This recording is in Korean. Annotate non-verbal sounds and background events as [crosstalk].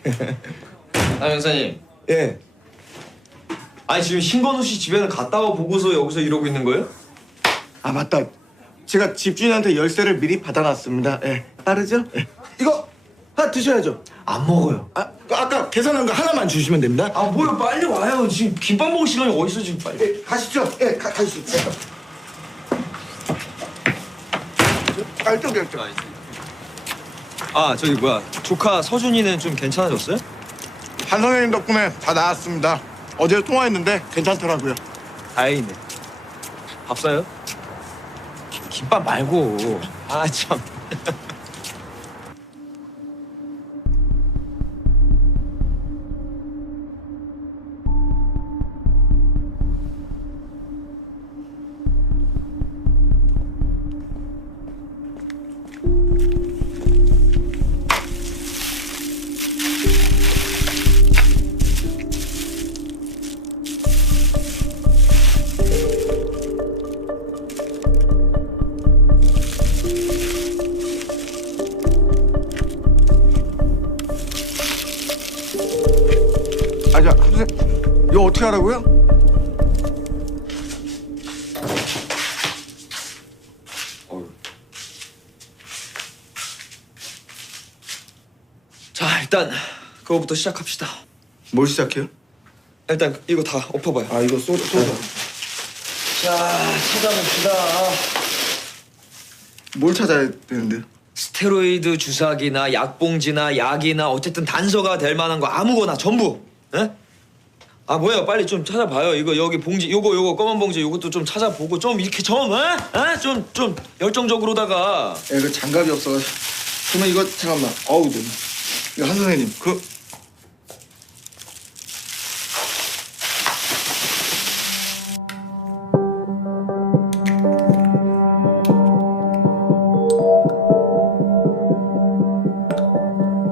[laughs] 아 형사님. 예. 아니 지금 신건우 씨 집에는 갔다가 보고서 여기서 이러고 있는 거예요? 아 맞다. 제가 집주인한테 열쇠를 미리 받아놨습니다. 예. 빠르죠? 예. 이거 하 드셔야죠. 안 먹어요. 아 아까 계산한 거 하나만 주시면 됩니다. 아 뭐요? 빨리 와요. 지금 김밥 먹을 시간이 어딨어 지금 빨리. 예, 가시죠. 예, 가 가시죠. 깔떡깔떡. 예, 아 저기 뭐야 조카 서준이는 좀 괜찮아졌어요? 한 선생님 덕분에 다 나았습니다. 어제 통화했는데 괜찮더라고요. 다행이네. 밥 사요? 김밥 말고. 아 참. 아자, 선생님, 이거 어떻게 하라고요? 자, 일단 그거부터 시작합시다. 뭘 시작해요? 일단 이거 다 엎어봐요. 아, 이거 쏘, 쏘. 자, 찾아봅시다. 뭘, 뭘 찾아야 되는데? 스테로이드 주사기나 약봉지나 약이나 어쨌든 단서가 될 만한 거 아무거나 전부 네? 아 뭐야 빨리 좀 찾아봐요 이거 여기 봉지 요거 요거 검은 봉지 요것도 좀 찾아보고 좀 이렇게 좀좀좀 어? 어? 좀, 좀 열정적으로다가 야, 이그 장갑이 없어 그러면 이거 잠깐만 어우 네네. 이거 한 선생님 그